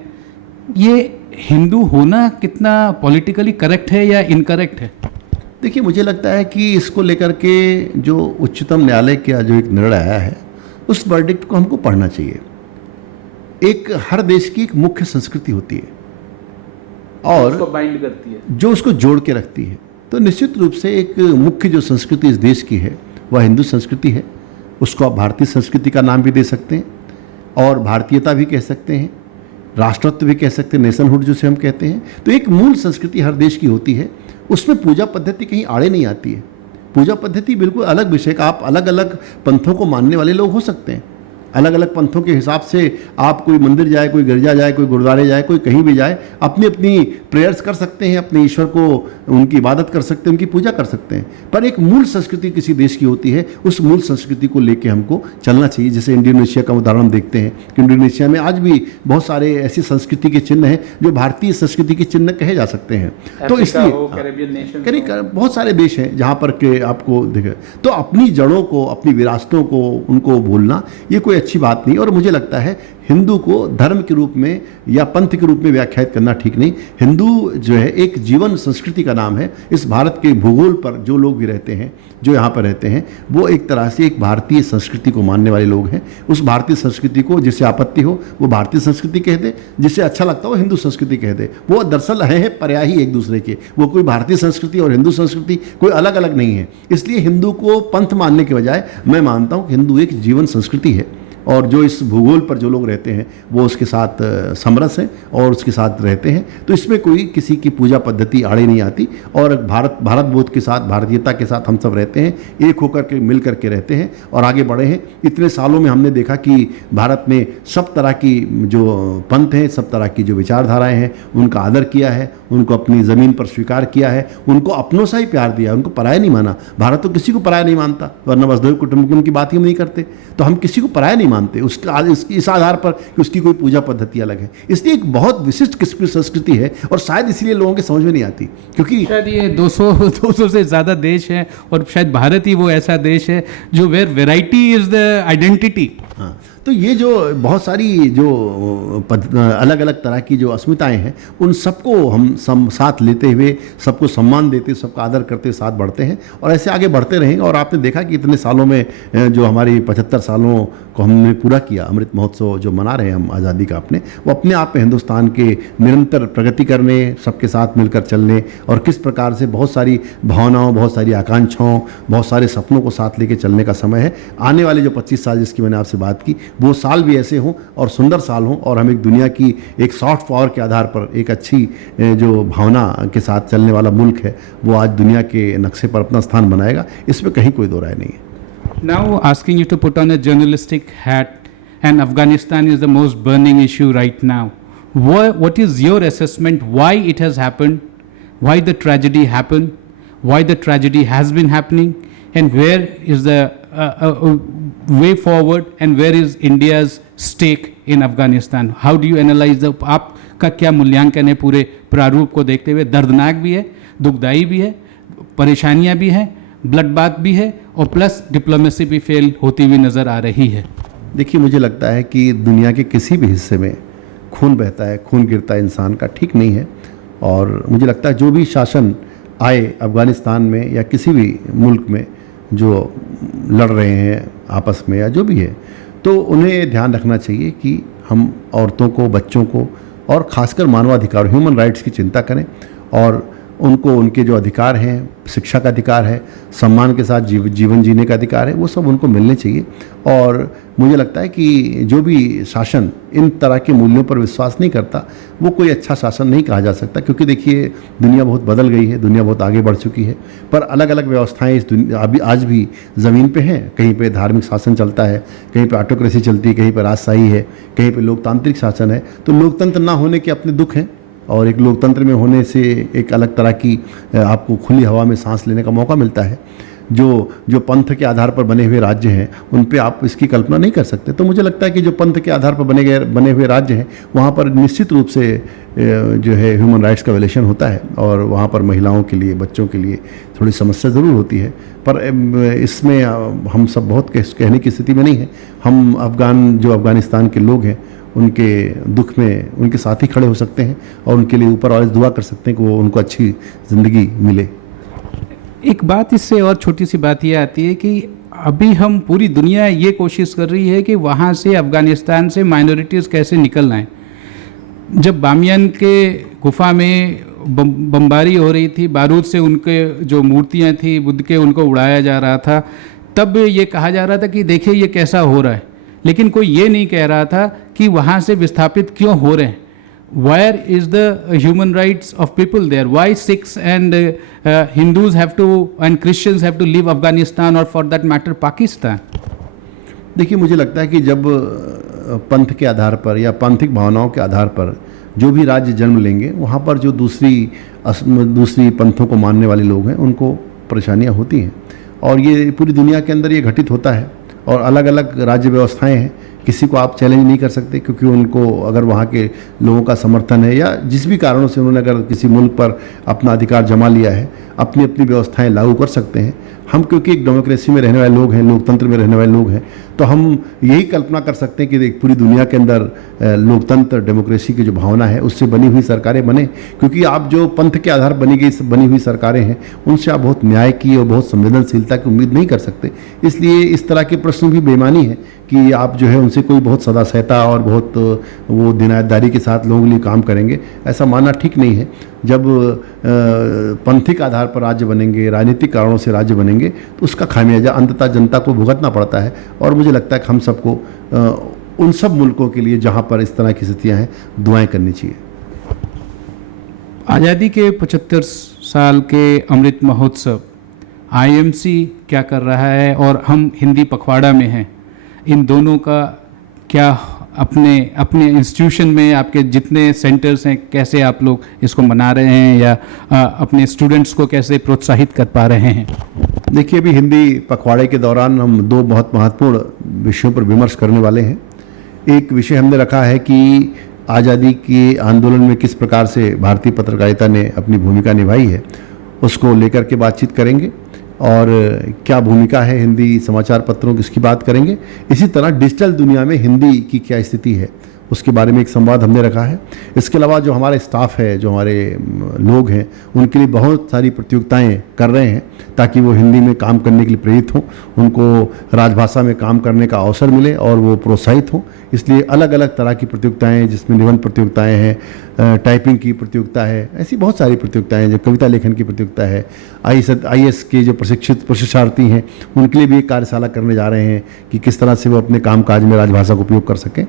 ये हिंदू होना कितना पॉलिटिकली करेक्ट है या इनकरेक्ट है? देखिए, मुझे लगता है कि इसको लेकर के जो उच्चतम न्यायालय का जो एक निर्णय आया है, उस वर्डिक्ट को हमको पढ़ना चाहिए। एक हर देश की एक मुख्य संस्कृति होती है और उसको बाइंड करती है, जो उसको जोड़ के रखती है। तो निश्चित रूप से एक मुख्य जो संस्कृति इस देश की है वह हिंदू संस्कृति है। उसको आप भारतीय संस्कृति का नाम भी दे सकते हैं और भारतीयता भी कह सकते हैं, राष्ट्रत्व भी कह सकते हैं, नेशनहुड जिसे हम कहते हैं। तो एक मूल संस्कृति हर देश की होती है, उसमें पूजा पद्धति कहीं आड़े नहीं आती है। पूजा पद्धति बिल्कुल अलग विषय का, आप अलग अलग पंथों को मानने वाले लोग हो सकते हैं, अलग अलग पंथों के हिसाब से आप कोई मंदिर जाए, कोई गिरजा जाए, कोई गुरुद्वारे जाए, कोई कहीं भी जाए, अपनी अपनी प्रेयर्स कर सकते हैं, अपने ईश्वर को उनकी इबादत कर सकते हैं, उनकी पूजा कर सकते हैं। पर एक मूल संस्कृति किसी देश की होती है, उस मूल संस्कृति को लेके हमको चलना चाहिए। जैसे इंडोनेशिया का उदाहरण देखते हैं कि इंडोनेशिया में आज भी बहुत सारे ऐसी संस्कृति के चिन्ह हैं जो भारतीय संस्कृति के चिन्ह कहे जा सकते हैं। तो इसलिए बहुत सारे देश हैं जहाँ पर के आपको देखे, तो अपनी जड़ों को, अपनी विरासतों को, उनको भूलना ये कोई अच्छी बात नहीं। और मुझे लगता है हिंदू को धर्म के रूप में या पंथ के रूप में व्याख्यात करना ठीक नहीं। हिंदू जो है एक जीवन संस्कृति का नाम है। इस भारत के भूगोल पर जो लोग भी रहते हैं, जो यहाँ पर रहते हैं, वो एक तरह से एक भारतीय संस्कृति को मानने वाले लोग हैं। उस भारतीय संस्कृति को जिसे आपत्ति हो वो भारतीय संस्कृति कह दे, जिसे अच्छा लगता हो हिंदू संस्कृति कह दे। वो दरअसल हैं पर्याय ही एक दूसरे के। वो कोई भारतीय संस्कृति और हिंदू संस्कृति कोई अलग अलग नहीं है। इसलिए हिंदू को पंथ मानने के बजाय मैं मानता हूँ कि हिंदू एक जीवन संस्कृति है और जो इस भूगोल पर जो लोग रहते हैं वो उसके साथ समरस हैं और उसके साथ रहते हैं। तो इसमें कोई किसी की पूजा पद्धति आड़े नहीं आती और भारत बोध के साथ, भारतीयता के साथ हम सब रहते हैं, एक होकर के मिल करके रहते हैं और आगे बढ़े हैं। इतने सालों में हमने देखा कि भारत में सब तरह की जो पंथ हैं, सब तरह की जो विचारधाराएँ हैं, उनका आदर किया है, उनको अपनी ज़मीन पर स्वीकार किया है, उनको अपनों सा ही प्यार दिया, उनको पराया नहीं माना। भारत तो किसी को पराया नहीं मानता, वरना वसुधैव कुटुंबकम की बात ही हम नहीं करते। तो हम किसी को पराया नहीं मानते इस आधार पर कि उसकी कोई पूजा पद्धति अलग है। इसलिए एक बहुत विशिष्ट किस्म की संस्कृति है और शायद इसलिए लोगों के समझ में नहीं आती, क्योंकि शायद ये 200 से ज़्यादा देश हैं और शायद भारत ही वो ऐसा देश है जो where variety is the identity. हाँ, तो ये जो बहुत सारी जो अलग अलग तरह की जो अस्मिताएं हैं, उन सबको हम साथ लेते हुए, सबको सम्मान देते, सबका आदर करते साथ बढ़ते हैं और ऐसे आगे बढ़ते रहेंगे। और आपने देखा कि इतने सालों में जो हमारी 75 सालों को हमने पूरा किया, अमृत महोत्सव जो मना रहे हैं हम आज़ादी का अपने, वो अपने आप में हिंदुस्तान के निरंतर प्रगति करने, सबके साथ मिलकर चलने और किस प्रकार से बहुत सारी भावनाओं, बहुत सारी आकांक्षाओं, बहुत सारे सपनों को साथ लेके चलने का समय है। आने वाले जो 25 साल जिसकी मैंने आपसे बात की, वो साल भी ऐसे हों और सुंदर साल हों और हम एक दुनिया की एक सॉफ्ट पावर के आधार पर एक अच्छी जो भावना के साथ चलने वाला मुल्क है, वो आज दुनिया के नक्शे पर अपना स्थान बनाएगा। इसमें कहीं कोई दो राय नहीं है। Now asking you to put on a journalistic hat, and Afghanistan is the most burning issue right now. What is your assessment? Why it has happened? Why the tragedy happened? Why the tragedy has been happening? And where is the way forward? And where is India's stake in Afghanistan? How do you analyze the? आपका क्या मूल्यांकन है पूरे प्रारूप को देखते हुए? दर्दनाक भी है, दुखदाई भी है, परेशानियां भी हैं, ब्लडबाथ भी है और प्लस डिप्लोमेसी भी फेल होती हुई नज़र आ रही है। देखिए, मुझे लगता है कि दुनिया के किसी भी हिस्से में खून बहता है, खून गिरता है इंसान का, ठीक नहीं है। और मुझे लगता है जो भी शासन आए अफ़गानिस्तान में या किसी भी मुल्क में जो लड़ रहे हैं आपस में या जो भी है, तो उन्हें ध्यान रखना चाहिए कि हम औरतों को, बच्चों को और ख़ासकर मानवाधिकार, ह्यूमन राइट्स की चिंता करें और उनको उनके जो अधिकार हैं, शिक्षा का अधिकार है, सम्मान के साथ जीवन जीने का अधिकार है, वो सब उनको मिलने चाहिए। और मुझे लगता है कि जो भी शासन इन तरह के मूल्यों पर विश्वास नहीं करता, वो कोई अच्छा शासन नहीं कहा जा सकता। क्योंकि देखिए, दुनिया बहुत बदल गई है, दुनिया बहुत आगे बढ़ चुकी है, पर अलग अलग व्यवस्थाएं इस दुनिया अभी आज भी ज़मीन पे हैं। कहीं पे धार्मिक शासन चलता है, कहीं पे ऑटोक्रेसी चलती है, कहीं पे राजशाही है, कहीं पे लोकतांत्रिक शासन है। तो लोकतंत्र ना होने के अपने दुख हैं और एक लोकतंत्र में होने से एक अलग तरह की आपको खुली हवा में सांस लेने का मौका मिलता है। जो पंथ के आधार पर बने हुए राज्य हैं, उन पे आप इसकी कल्पना नहीं कर सकते। तो मुझे लगता है कि जो पंथ के आधार पर बने हुए राज्य हैं, वहाँ पर निश्चित रूप से जो है ह्यूमन राइट्स का वायलेशन होता है और वहाँ पर महिलाओं के लिए, बच्चों के लिए थोड़ी समस्या ज़रूर होती है। पर इसमें हम सब बहुत कहने की स्थिति में नहीं है। हम अफ़गानिस्तान के लोग हैं, उनके दुख में उनके साथ ही खड़े हो सकते हैं और उनके लिए ऊपर और दुआ कर सकते हैं कि वो उनको अच्छी ज़िंदगी मिले। एक बात इससे और छोटी सी बात ये आती है कि अभी हम पूरी दुनिया ये कोशिश कर रही है कि वहाँ से अफ़गानिस्तान से माइनॉरिटीज़ कैसे निकल आएँ। जब बामियान के गुफा में बमबारी हो रही थी, बारूद से उनके जो मूर्तियाँ थी बुद्ध के, उनको उड़ाया जा रहा था, तब ये कहा जा रहा था कि देखिए ये कैसा हो रहा है, लेकिन कोई ये नहीं कह रहा था कि वहाँ से विस्थापित क्यों हो रहे हैं। Where is the human rights of people there? Why Sikhs and Hindus have to and Christians have to leave Afghanistan or for that matter Pakistan? देखिए, मुझे लगता है कि जब पंथ के आधार पर या पांथिक भावनाओं के आधार पर जो भी राज्य जन्म लेंगे, वहाँ पर जो दूसरी पंथों को मानने वाले लोग हैं उनको परेशानियाँ होती हैं, और ये पूरी दुनिया के अंदर ये घटित होता है। और अलग अलग राज्य व्यवस्थाएं हैं, किसी को आप चैलेंज नहीं कर सकते, क्योंकि उनको अगर वहाँ के लोगों का समर्थन है या जिस भी कारणों से उन्होंने अगर किसी मुल्क पर अपना अधिकार जमा लिया है, अपनी अपनी व्यवस्थाएं लागू कर सकते हैं। हम क्योंकि एक डेमोक्रेसी में रहने वाले लोग हैं, लोकतंत्र में रहने वाले लोग हैं, तो हम यही कल्पना कर सकते हैं कि पूरी दुनिया के अंदर लोकतंत्र, डेमोक्रेसी की जो भावना है उससे बनी हुई सरकारें बने। क्योंकि आप जो पंथ के आधार बनी हुई सरकारें हैं, उनसे आप बहुत न्याय की और बहुत संवेदनशीलता की उम्मीद नहीं कर सकते। इसलिए इस तरह के प्रश्न भी बेईमानी है कि आप जो है उनसे कोई बहुत सदा सहता और बहुत वो दिनायतदारी के साथ लोगों के लिए काम करेंगे, ऐसा मानना ठीक नहीं है। जब पंथिक आधार पर राज्य बनेंगे, राजनीतिक कारणों से राज्य बनेंगे, तो उसका खामियाजा अंततः जनता को भुगतना पड़ता है। और मुझे लगता है कि हम सबको उन सब मुल्कों के लिए जहाँ पर इस तरह की स्थितियाँ हैं, दुआएं करनी चाहिए। आज़ादी के 75 साल के अमृत महोत्सव आईएमसी क्या कर रहा है और हम हिंदी पखवाड़ा में हैं, इन दोनों का क्या अपने इंस्टीट्यूशन में आपके जितने सेंटर्स हैं, कैसे आप लोग इसको मना रहे हैं या अपने स्टूडेंट्स को कैसे प्रोत्साहित कर पा रहे हैं? देखिए, अभी हिंदी पखवाड़े के दौरान हम दो बहुत महत्वपूर्ण विषयों पर विमर्श करने वाले हैं। एक विषय हमने रखा है कि आज़ादी के आंदोलन में किस प्रकार से भारतीय पत्रकारिता ने अपनी भूमिका निभाई है, उसको लेकर के बातचीत करेंगे, और क्या भूमिका है हिंदी समाचार पत्रों की, इसकी बात करेंगे। इसी तरह डिजिटल दुनिया में हिंदी की क्या स्थिति है, उसके बारे में एक संवाद हमने रखा है। इसके अलावा जो हमारे स्टाफ है, जो हमारे लोग हैं, उनके लिए बहुत सारी प्रतियोगिताएं कर रहे हैं ताकि वो हिंदी में काम करने के लिए प्रेरित हों, उनको राजभाषा में काम करने का अवसर मिले और वो प्रोत्साहित हों। इसलिए अलग अलग तरह की प्रतियोगिताएं, जिसमें निबंध प्रतियोगिताएं हैं, टाइपिंग की प्रतियोगिता है, ऐसी बहुत सारी प्रतियोगिताएं, जो कविता लेखन की प्रतियोगिता है। IAS के जो प्रशिक्षार्थी हैं, उनके लिए भी एक कार्यशाला करने जा रहे हैं कि किस तरह से वो अपने कामकाज में राजभाषा का उपयोग कर सकें।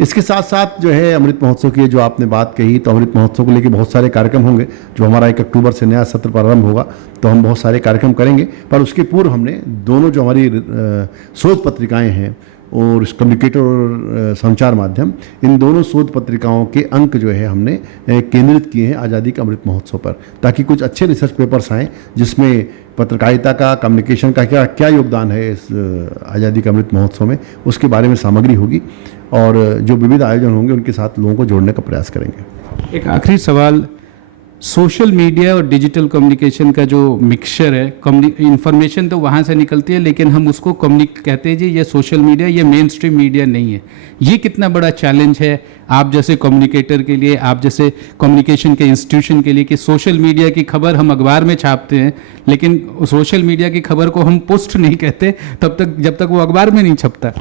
इसके साथ साथ जो है अमृत महोत्सव की जो आपने बात कही, तो अमृत महोत्सव को लेकर बहुत सारे कार्यक्रम होंगे। जो हमारा 1 अक्टूबर से नया सत्र प्रारंभ होगा, तो हम बहुत सारे कार्यक्रम करेंगे। पर उसके पूर्व हमने दोनों जो हमारी शोध पत्रिकाएं हैं और कम्युनिकेटर और संचार माध्यम, इन दोनों शोध पत्रिकाओं के अंक जो है हमने केंद्रित किए हैं आज़ादी के अमृत महोत्सव पर, ताकि कुछ अच्छे रिसर्च पेपर्स आएँ जिसमें पत्रकारिता का, कम्युनिकेशन का क्या योगदान है इस आज़ादी के अमृत महोत्सव में, उसके बारे में सामग्री होगी। और जो विविध आयोजन होंगे उनके साथ लोगों को जोड़ने का प्रयास करेंगे। एक आखिरी सवाल, सोशल मीडिया और डिजिटल कम्युनिकेशन का जो मिक्सचर है, इंफॉर्मेशन तो वहाँ से निकलती है, लेकिन हम उसको कहते हैं जी ये सोशल मीडिया, ये मेन स्ट्रीम मीडिया नहीं है। ये कितना बड़ा चैलेंज है आप जैसे कम्युनिकेटर के लिए, आप जैसे कम्युनिकेशन के इंस्टीट्यूशन के लिए, कि सोशल मीडिया की खबर हम अखबार में छापते हैं, लेकिन सोशल मीडिया की खबर को हम पोस्ट नहीं कहते तब तक जब तक वो अखबार में नहीं छपता।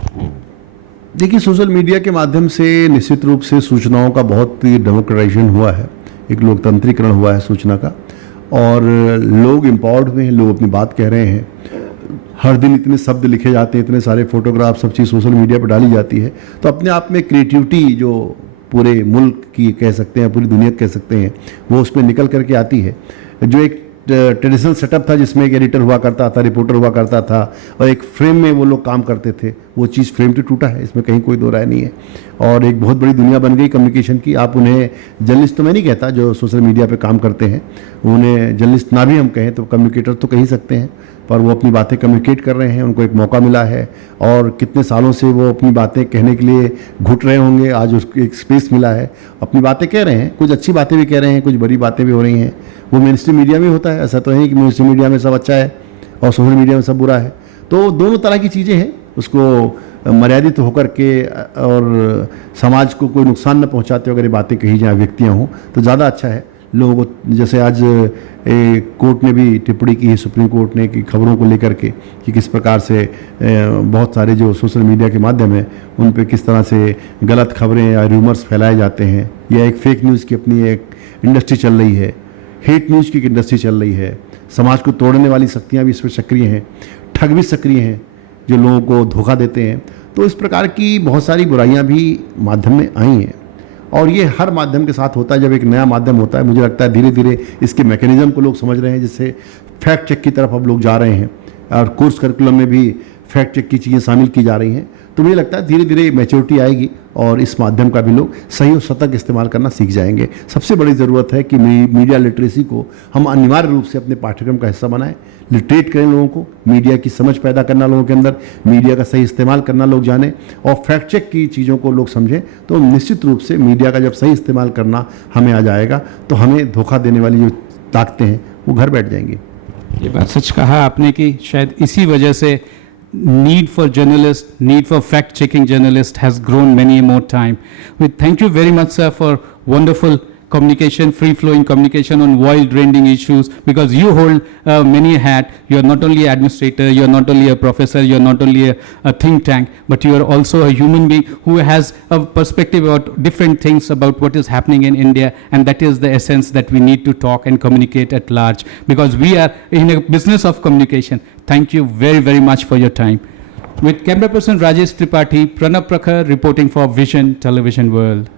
देखिए, सोशल मीडिया के माध्यम से निश्चित रूप से सूचनाओं का बहुत ही डेमोक्रेटाइजेशन हुआ है, एक लोकतंत्रीकरण हुआ है सूचना का, और लोग एम्पावर्ड हुए हैं, लोग अपनी बात कह रहे हैं। हर दिन इतने शब्द लिखे जाते हैं, इतने सारे फोटोग्राफ, सब चीज़ सोशल मीडिया पर डाली जाती है, तो अपने आप में क्रिएटिविटी जो पूरे मुल्क की कह सकते हैं, पूरी दुनिया कह सकते हैं, वो उसमें निकल करके आती है। जो एक ट्रेडिशनल सेटअप था जिसमें एक एडिटर हुआ करता था, रिपोर्टर हुआ करता था, और एक फ्रेम में वो लोग काम करते थे, वो चीज़ फ्रेम तो टूटा है, इसमें कहीं कोई दो राय नहीं है। और एक बहुत बड़ी दुनिया बन गई कम्युनिकेशन की। आप उन्हें जर्नलिस्ट तो मैं नहीं कहता, जो सोशल मीडिया पे काम करते हैं, उन्हें जर्नलिस्ट ना भी हम कहें तो कम्युनिकेटर तो कह ही सकते हैं, पर वो अपनी बातें कम्युनिकेट कर रहे हैं, उनको एक मौका मिला है, और कितने सालों से वो अपनी बातें कहने के लिए घुट रहे होंगे, आज उसको एक स्पेस मिला है, अपनी बातें कह रहे हैं। कुछ अच्छी बातें भी कह रहे हैं, कुछ बुरी बातें भी हो रही हैं। वो मेन स्ट्रीम मीडिया में होता है, ऐसा तो है कि मेन स्ट्रीम मीडिया में सब अच्छा है और सोशल मीडिया में सब बुरा है। तो दोनों तरह की चीज़ें हैं, उसको मर्यादित होकर के और समाज को कोई नुकसान न पहुंचाते अगर ये बातें कही जाए, व्यक्तियाँ हों, तो ज़्यादा अच्छा है। लोगों को, जैसे आज कोर्ट ने भी टिप्पणी की है, सुप्रीम कोर्ट ने, कि खबरों को लेकर के कि किस प्रकार से बहुत सारे जो सोशल मीडिया के माध्यम है उन पे किस तरह से गलत खबरें या रूमर्स फैलाए जाते हैं, या एक फेक न्यूज़ की अपनी एक इंडस्ट्री चल रही है, हेट न्यूज़ की इंडस्ट्री चल रही है, समाज को तोड़ने वाली शक्तियाँ भी इसमें सक्रिय हैं, ठग भी सक्रिय हैं जो लोगों को धोखा देते हैं। तो इस प्रकार की बहुत सारी बुराइयां भी माध्यम में आई हैं, और ये हर माध्यम के साथ होता है। जब एक नया माध्यम होता है, मुझे लगता है धीरे धीरे इसके मैकेनिज्म को लोग समझ रहे हैं, जिससे फैक्ट चेक की तरफ अब लोग जा रहे हैं, और कोर्स करिकुलम में भी फैक्ट चेक की चीज़ें शामिल की जा रही हैं। तो मुझे लगता है धीरे धीरे मैच्योरिटी आएगी और इस माध्यम का भी लोग सही और सतर्क इस्तेमाल करना सीख जाएंगे। सबसे बड़ी ज़रूरत है कि मीडिया लिटरेसी को हम अनिवार्य रूप से अपने पाठ्यक्रम का हिस्सा बनाएं, लिटरेट करें लोगों को, मीडिया की समझ पैदा करना लोगों के अंदर, मीडिया का सही इस्तेमाल करना लोग जानें, और फैक्ट चेक की चीज़ों को लोग समझें। तो निश्चित रूप से मीडिया का जब सही इस्तेमाल करना हमें आ जाएगा तो हमें धोखा देने वाली जो ताकतें हैं वो घर बैठ जाएंगी। ये बात सच कहा आपने कि शायद इसी वजह से need for journalists, need for fact-checking journalists has grown many more time. We thank you very much, sir, for wonderful communication, free-flowing communication on wide-ranging issues, because you hold many hats. You are not only an administrator, you are not only a professor, you are not only a think tank, but you are also a human being who has a perspective about different things about what is happening in India, and that is the essence that we need to talk and communicate at large, because we are in a business of communication. Thank you very, very much for your time. With camera person Rajesh Tripathi, Pranab Prakhar reporting for Vision Television World.